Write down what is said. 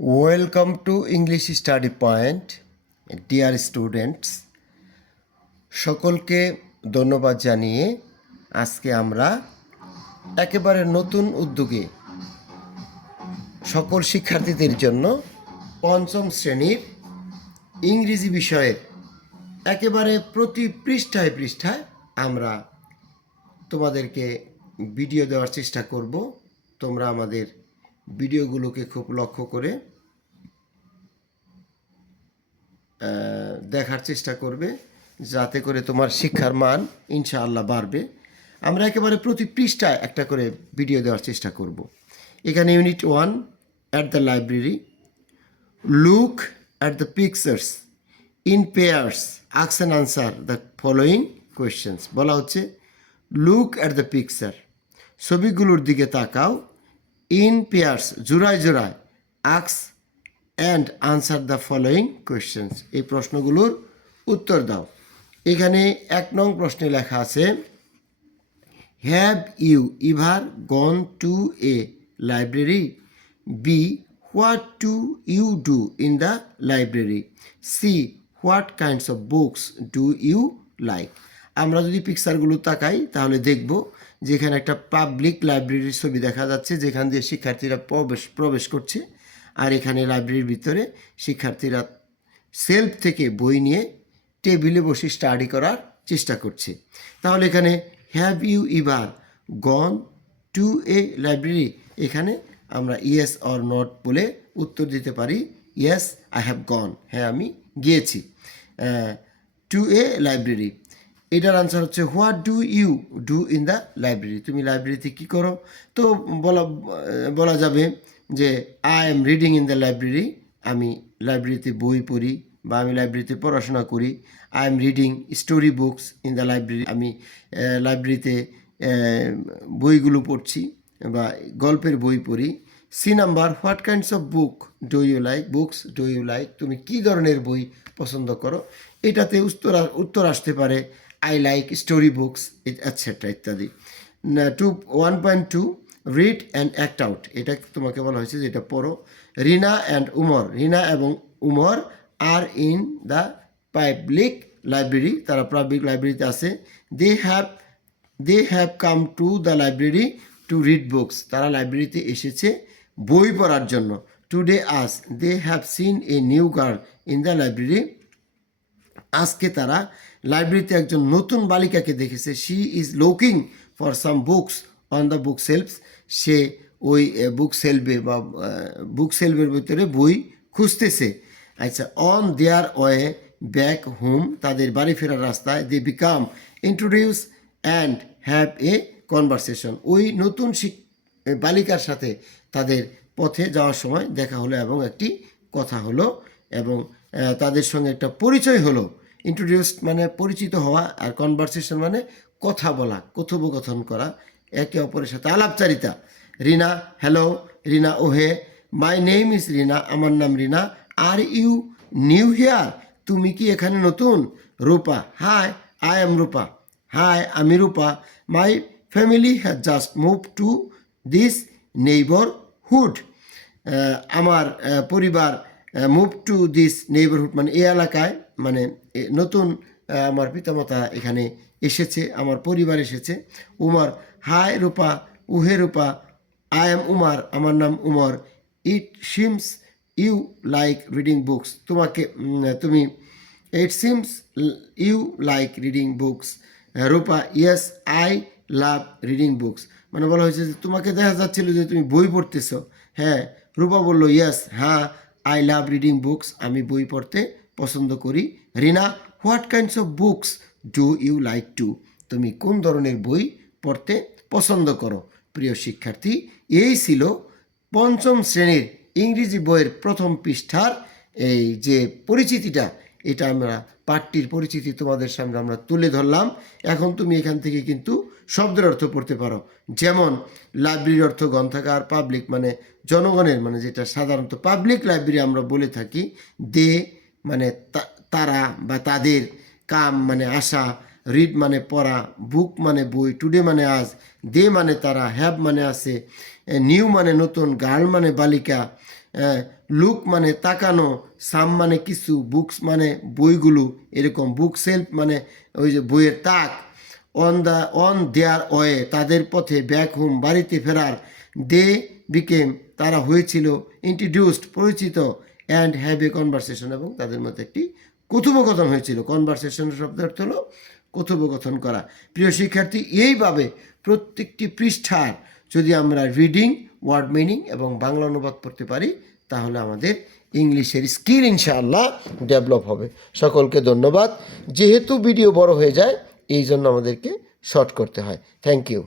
Welcome to English Study Point, dear students. সকলকে ধন্যবাদ জানিয়ে আজকে আমরা একেবারে নতুন উদ্যোগে সকল শিক্ষার্থীদের জন্য পঞ্চম শ্রেণীর ইংরেজি বিষয়ের একেবারে প্রতি পৃষ্ঠায় পৃষ্ঠায় আমরা তোমাদেরকে ভিডিও দেওয়ার চেষ্টা করব। তোমরা আমাদের ভিডিওগুলোকে খুব লক্ষ্য করে দেখার চেষ্টা করবে, যাতে করে তোমার শিক্ষার মান ইনশাআল্লাহ বাড়বে। আমরা একেবারে প্রতি পৃষ্ঠায় একটা করে ভিডিও দেওয়ার চেষ্টা করব। এখানে unit 1 at the library, look at the pictures in pairs, ask and answer the following questions. বলা হচ্ছে লুক অ্যাট দ্য পিকচার, ছবিগুলোর দিকে তাকাও, ইন পেয়ার্স জোড়ায় জোড়ায়, ask and answer the following questions, এই প্রশ্নগুলোর উত্তর দাও। এখানে 1 নং প্রশ্নে লেখা আছে, have you ever gone to a library? B, what do you do in the library? C, what kinds of books do you like? আমরা যদি পিকচারগুলো তাকাই তাহলে দেখব যে এখানে একটা পাবলিক লাইব্রেরির ছবি দেখা যাচ্ছে, যেখান দিয়ে শিক্ষার্থীরা প্রবেশ করছে। আর এখানে লাইব্রেরির ভিতরে শিক্ষার্থীরা সেলফ থেকে বই নিয়ে টেবিলে বসে স্টাডি করার চেষ্টা করছে। তাহলে এখানে have you ever gone to a library, এখানে আমরা ইয়েস অর নট বলে উত্তর দিতে পারি। ইয়েস আই হ্যাভ গন, হ্যাঁ আমি গিয়েছি টু এ লাইব্রেরি। এটার আনসার হচ্ছে what do you do in the library, তুমি লাইব্রেরিতে কী করো? তো বলা যাবে যে I am reading in the library, আমি লাইব্রেরিতে বই পড়ি বা আমি লাইব্রেরিতে পড়াশোনা করি। I am reading story books in the library, আমি লাইব্রেরিতে বইগুলো পড়ছি বা গল্পের বই পড়ি। C number, what kinds of book do you like? Books do you like, তুমি কী ধরনের বই পছন্দ করো? এটাতে উত্তর আসতে পারে I like story books etcetera ইত্যাদি। 1.2 রিড অ্যান্ড অ্যাক্ট আউট, এটা তোমাকে বলা হয়েছে যে এটা পড়ো। রিনা অ্যান্ড উমর, রিনা এবং Umar are in the public library, তারা পাবলিক লাইব্রেরিতে আছে। They have come to the library to read books, তারা লাইব্রেরিতে এসেছে বই পড়ার জন্য। Today as they have seen a new girl in the library, আজকে তারা লাইব্রেরিতে একজন নতুন বালিকাকে দেখেছে। She is looking for some books on the book shelves, সে ওই বুক সেলফে বা বুক সেলফের ভিতরে বই খুঁজতেছে। আচ্ছা, on their way back home, তাদের বাড়ি ফেরার রাস্তায়, they become introduce and have a conversation, ওই নতুন বালিকার সাথে তাদের পথে যাওয়ার সময় দেখা হলো এবং একটি কথা হলো এবং তাদের সঙ্গে একটা পরিচয় হলো। ইন্ট্রোডিউস মানে পরিচিত হওয়া, আর কনভারসেশন মানে কথা বলা, কথোপকথন করা, একে অপরের সাথে আলাপচারিতা। রিনা, হ্যালো। রিনা, ওহে। মাই নেম ইজ রিনা, আমার নাম Rina. Are you new here, তুমি কি এখানে নতুন? Rupa, hi I am Rupa, hi আমি Rupa. My family has just move to this neighbourhood, আমার পরিবার মুভ টু দিস নেইবারহুড মানে এই এলাকায়, মানে নতুন আমার পিতামাতা এখানে এসেছে, আমার পরিবার এসেছে। উমর, হাই রূপা, উহে রূপা। আই এম উমার, আমার নাম Umar. It seems you like reading books, তুমি it seems you like reading books. Rupa, yes I love reading books, মানে বলা হয়েছে যে তোমাকে দেখা যাচ্ছিল যে তুমি বই পড়তেছ। হ্যাঁ, রূপা বলল ইয়েস, হ্যাঁ আই লাভ রিডিং বুকস, আমি বই পড়তে পছন্দ করি। Rina, what kinds of books do you like to, তুমি কোন ধরনের বই পড়তে পছন্দ করো? প্রিয় শিক্ষার্থী, এই ছিল পঞ্চম শ্রেণীর ইংরেজি বইয়ের প্রথম পৃষ্ঠার এই যে পরিচিতিটা, এটা আমরা পাঠটির পরিচিতি তোমাদের সামনে আমরা তুলে ধরলাম। এখন তুমি এখান থেকে কিন্তু শব্দের অর্থ পড়তে পারো, যেমন লাইব্রেরির অর্থ গ্রন্থাগার, পাবলিক মানে জনগণের, মানে যেটা সাধারণত পাবলিক লাইব্রেরি আমরা বলে থাকি। দে মানে তারা বা তাদের, কাম মানে আসা, রিড মানে পড়া, বুক মানে বই, টুডে মানে আজ, দে মানে তারা, হ্যাভ মানে আছে, নিউ মানে নতুন, গার্ল মানে বালিকা, লুক মানে তাকানো, সাম মানে কিছু, বুকস মানে বইগুলো, এরকম বুক সেলফ মানে ওই যে বইয়ের তাক, অন দেয়ার ওয়ে তাদের পথে, ব্যাক হোম বাড়িতে ফেরার, দে বিকেম তারা হয়েছিল, ইন্ট্রোডিউসড পরিচিত, অ্যান্ড হ্যাভ এ কনভারসেশন এবং তাদের মধ্যে একটি কথোপকথন হয়েছিল। কনভারসেশনের শব্দ অর্থ হলো কথোপকথন করা। প্রিয় শিক্ষার্থী, এইভাবে প্রত্যেকটি পৃষ্ঠার যদি আমরা রিডিং, ওয়ার্ড মিনিং এবং বাংলা অনুবাদ পড়তে পারি তাহলে আমাদের ইংলিশের স্কিল ইনশাআল্লাহ ডেভেলপ হবে। সকলকে ধন্যবাদ। যেহেতু ভিডিও বড় হয়ে যায় এই জন্য আমাদেরকে শর্ট করতে হয়। Thank you.